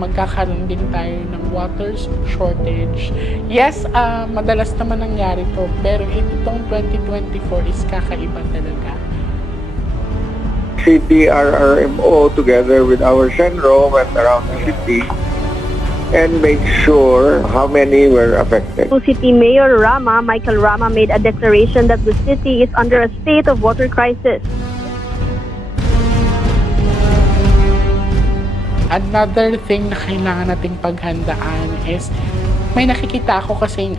magkakaroon din tayo ng water shortage. Yes, madalas naman nangyari to, pero itong 2024 is kakaiba talaga. CTRRMO together with our Senro went around the city and made sure how many were affected. City Mayor Michael Rama made a declaration that the city is under a state of water crisis. Another thing na kailangan nating paghandaan is may nakikita ako kasing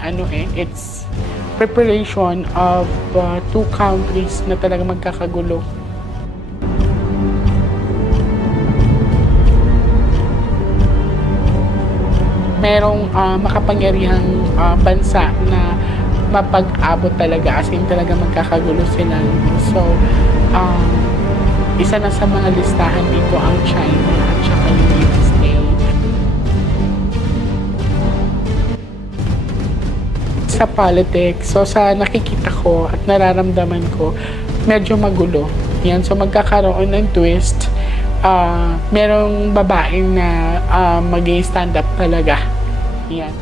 it's preparation of two countries na talaga magkakagulo. Merong makapangyarihang bansa na mapag-abot talaga, as in talaga magkakagulo sila. So, isa na sa mga listahan dito ang China at saka United States. Sa politics, so sa nakikita ko at nararamdaman ko, medyo magulo. Yan, so magkakaroon ng twist. Merong babaeng na mag-stand up talaga. Yan.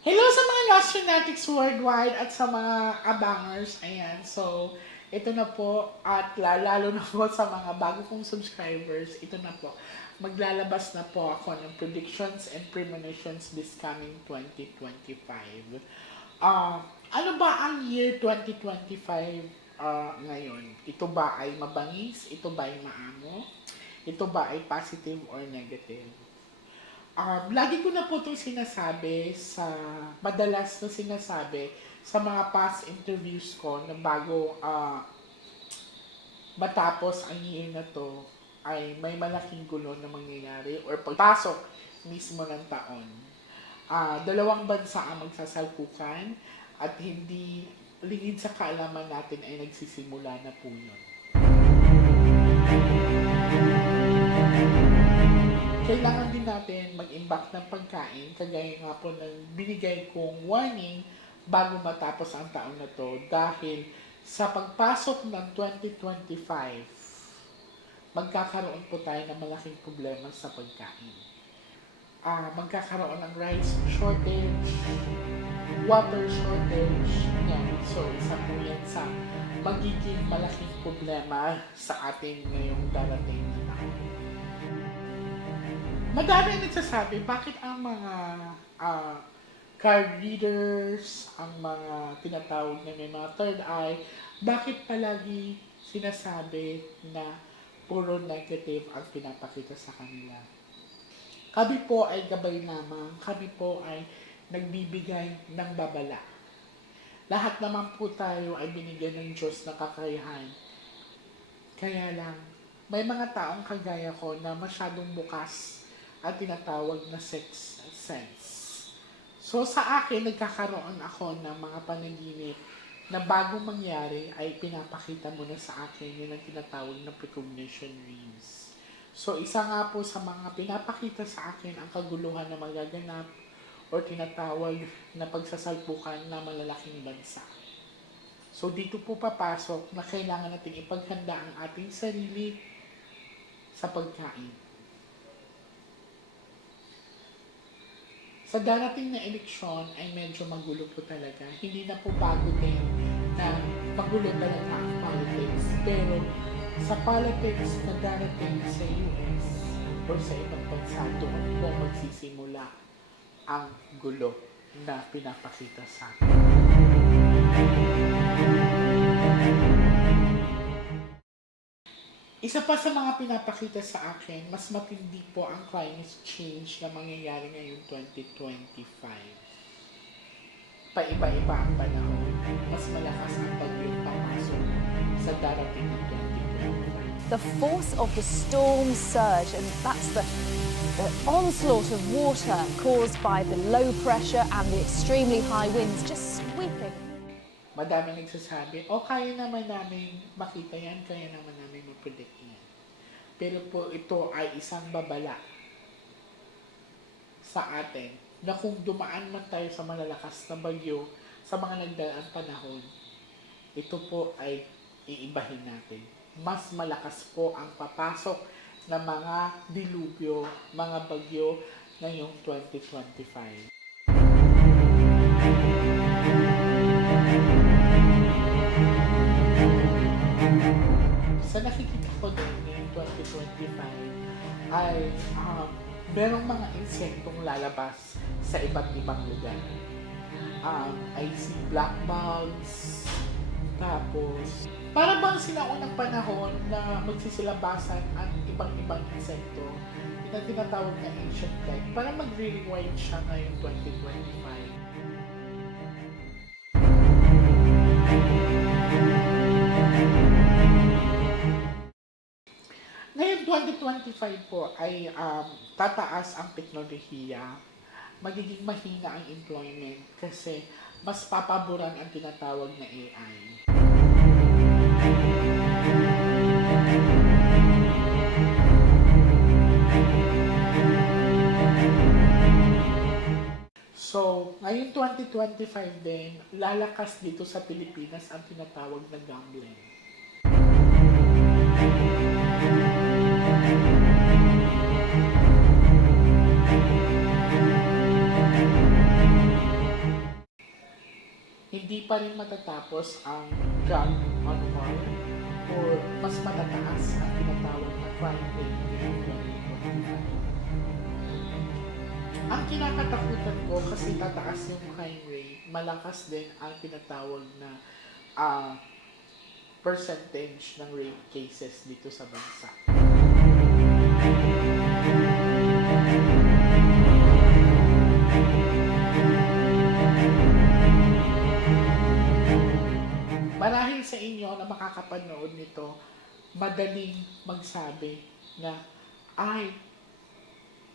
Hello sa mga Nostronatics worldwide at sa mga abangers. Ayan, so ito na po at lalo na po sa mga bago kong subscribers, ito na po. Maglalabas na po ako ng predictions and premonitions this coming 2025. Ano ba ang year 2025 ngayon? Ito ba ay mabangis? Ito ba ay maamo? Ito ba ay positive or negative? Lagi ko na po itong sinasabi madalas na sinasabi sa mga past interviews ko na bago matapos ang year na to ay may malaking gulo na mangyayari or pagpasok mismo ng taon. Dalawang bansa ang magsasalpukan at hindi lingid sa kaalaman natin ay nagsisimula na po yun. Kailangan din natin mag-imbak ng pagkain, kagaya nga po ng binigay kong warning bago matapos ang taon na to dahil sa pagpasok ng 2025, magkakaroon po tayo ng malaking problema sa pagkain. Magkakaroon ng rice shortage, water shortage, yan. So, isa po yan sa magiging malaking problema sa atin ngayong darating na taon. Madami nagsasabi, bakit ang mga card readers, ang mga tinatawag na may mga third eye, bakit palagi sinasabi na puro negative ang pinapakita sa kanila? Kami po ay gabay lamang, kami po ay nagbibigay ng babala. Lahat naman po tayo ay binigyan ng Diyos na kakayahan. Kaya lang, may mga taong kagaya ko na masyadong bukas at tinatawag na sixth sense. So sa akin, nagkakaroon ako ng mga panaginip na bago mangyari ay pinapakita mo na sa akin yun ang tinatawag na precognition dreams. So isa nga po sa mga pinapakita sa akin ang kaguluhan na magaganap o tinatawag na pagsasalpukan ng malalaking bansa. So dito po papasok na kailangan natin ipaghanda ang ating sarili sa pagkain. Sa darating na eleksyon ay medyo magulo po talaga. Hindi na po bago din na magulo talaga ang politics. Pero sa politics na darating sa US o sa ibang bansa, doon po magsisimula ang gulo na pinapakita sa atin. Isa pa sa mga pinapakita sa akin, mas matindi po ang climate change na mangyayari ngayong 2025. Paiba-iba ang panahon, mas malakas ang bagyong papasok sa darating ng 2025. The force of the storm surge, and that's the onslaught of water caused by the low pressure and the extremely high winds just sweeping. Madami nagsasabi, kaya naman namin makita yan, kaya naman namin mag-predict yan. Pero po ito ay isang babala sa atin na kung dumaan man tayo sa malalakas na bagyo sa mga nagdaang panahon, ito po ay iibahin natin. Mas malakas po ang papasok ng mga dilubyo, mga bagyo ngayong 2025. Sa nakikita ko din ngayong 2025 ay merong mga insektong lalabas sa iba't ibang lugar. I see black bugs, tapos para bang sinaunang panahon na magsisilabasan ang ibang-ibang insekto na tinatawag na ancient tech para mag-rewind siya ngayong 2025. Ngayon 2025 po ay tataas ang teknolohiya, magiging mahina ang employment kasi mas papaboran ang tinatawag na AI. So, ngayon 2025 din, lalakas dito sa Pilipinas ang tinatawag na gambling. Hindi pa rin matatapos ang drug on war or mas matataas ang tinatawag na crime rate ngayong 2025. Ang kinakatakutan ko kasi tataas yung crime rate, malakas din ang tinatawag na percentage ng rape cases dito sa bansa. Marahil sa inyo na makakapanood nito, madaling magsabi na,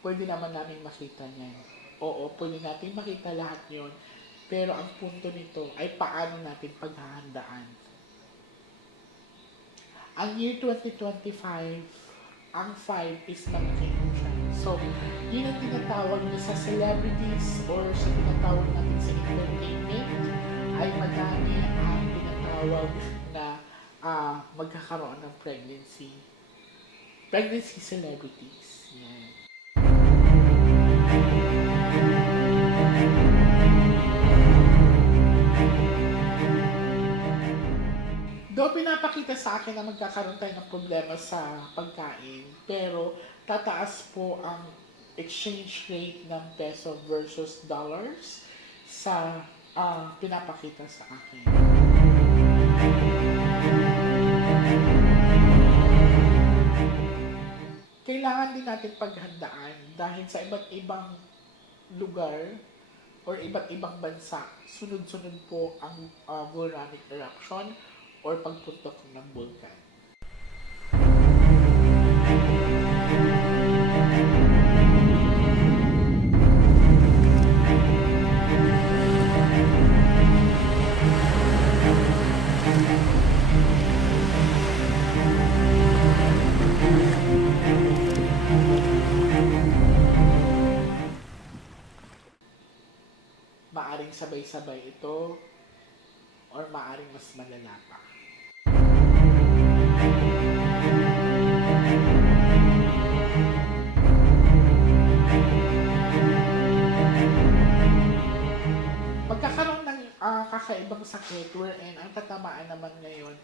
pwede naman namin makita niyan. Oo, pwede natin makita lahat yon. Pero ang punto nito ay paano natin paghahandaan. Ang year 2025, ang 5 is naman So, yun ang tinatawag na sa celebrities or sa tinatawag natin sa entertainment ay madami ang tinatawag na magkakaroon ng pregnancy. Pregnancy celebrities. Yan. Though pinapakita sa akin na magkakaroon tayo ng problema sa pagkain, pero tataas po ang exchange rate ng peso versus dollars sa pinapakita sa akin. Kailangan din natin paghandaan dahil sa iba't ibang lugar or iba't ibang bansa, sunod-sunod po ang volcanic eruption or pagputok ng bulkan. Maaring sabay-sabay ito or maaring mas malala pa. Magkakaroon ng kakaibang sakit wherein ang tatamaan naman ngayon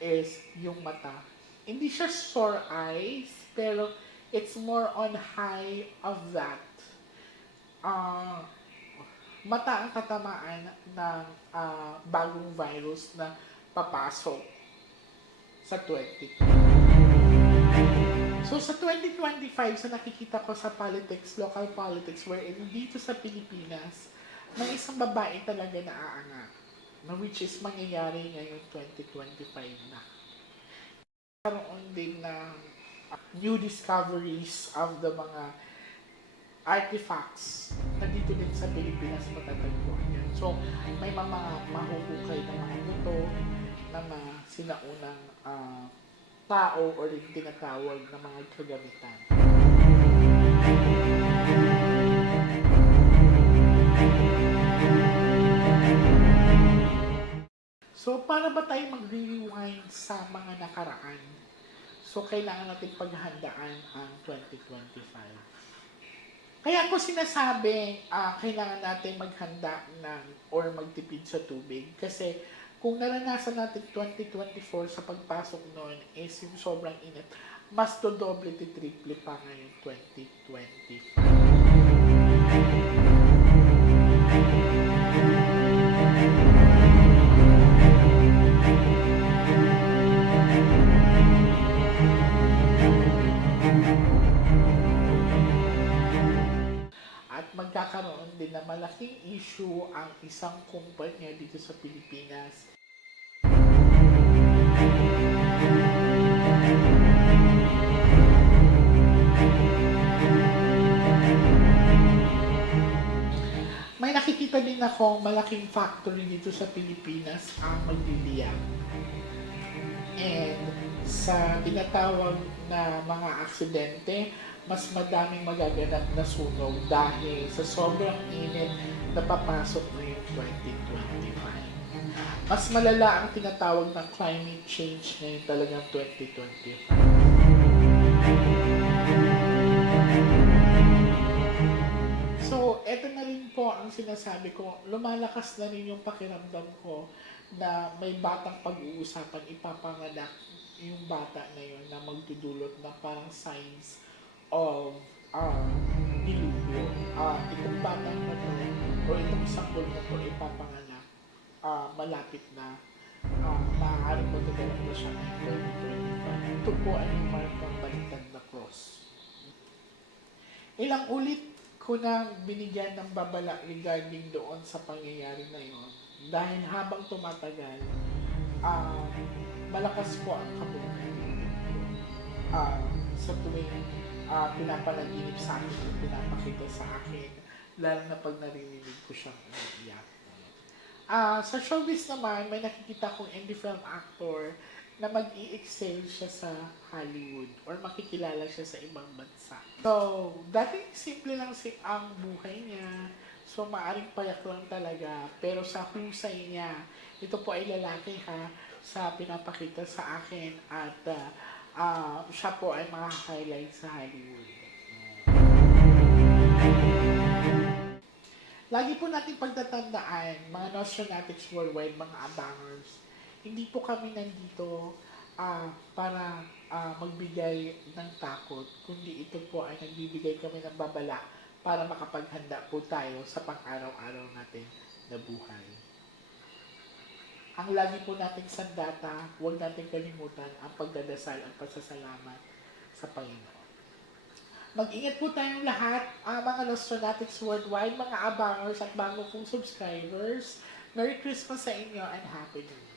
is yung mata. Hindi siya sore eyes, pero it's more on high of that. Mata ang tatamaan ng bagong virus na papasok sa 2020. So sa 2025, sa nakikita ko sa politics, local politics, wherein dito sa Pilipinas, may isang babae talaga na aangat, na which is mangyayari ngayong 2025 na. Karoon din ng new discoveries of the mga artifacts na dito din sa Pilipinas matatagpuan yan. So, may mga mahuhukay na mga buto na mga sinaunang tao o rin tinatawag na mga kagamitan. So, para ba tayo mag-rewind sa mga nakaraan? So, kailangan natin paghandaan ang 2025. Kaya ako sinasabi, kailangan natin maghanda or magtipid sa tubig. Kasi kung naranasan natin 2024 sa pagpasok noon is yung sobrang init, mas dodoble triple pa ngayon 2025. At magkakaroon din na malaking issue ang isang kumpanya dito sa Pilipinas. May nakikita din ako malaking factory dito sa Pilipinas ang magliliyak. And sa tinatawag na mga aksidente, mas madaming magaganap na sunog dahil sa sobrang init na papasok ngayong 2025. Mas malala ang tinatawag ng climate change ngayon talagang 2025. So, eto na rin po ang sinasabi ko, lumalakas na rin yung pakiramdam ko na may batang pag-uusapan, ipapanganak yung bata na yun na magdudulot na parang signs of dilubyo. Itong bata na to, o itong sanggol na to, ipapanganak, malapit na, maaaring magdadala ko siya ngayong 2025. Ito po ay yung markang baliktad na cross. Ilang ulit ko na binigyan ng babala regarding doon sa pangyayari na yun. Dahil habang tumatagal, malakas po ang kabungan sa tuwing pinapanaginip sa akin at pinapakita sa akin, lalo na pag narinig ko siyang umiiyak. Sa showbiz naman, may nakikita kong indie film actor na mag-i-excel siya sa Hollywood or makikilala siya sa ibang bansa. So, dating simple lang ang buhay niya. So, maaring payak lang talaga. Pero sa husay niya, ito po ay lalaki ha, sa pinapakita sa akin at siya po ay maka-highlight sa Hollywood. Lagi po natin pagtatandaan, mga Nostronatics worldwide, mga abangers, hindi po kami nandito para magbigay ng takot, kundi ito po ay nagbibigay kami ng babala para makapaghanda po tayo sa pang-araw-araw natin na buhay. Ang lagi po nating sandata, huwag nating kalimutan ang pagdadasal at pasasalamat sa Panginoon. Mag-ingat po tayong lahat, mga Nostronatics worldwide, mga abangers at bago pong subscribers. Merry Christmas sa inyo and Happy New Year!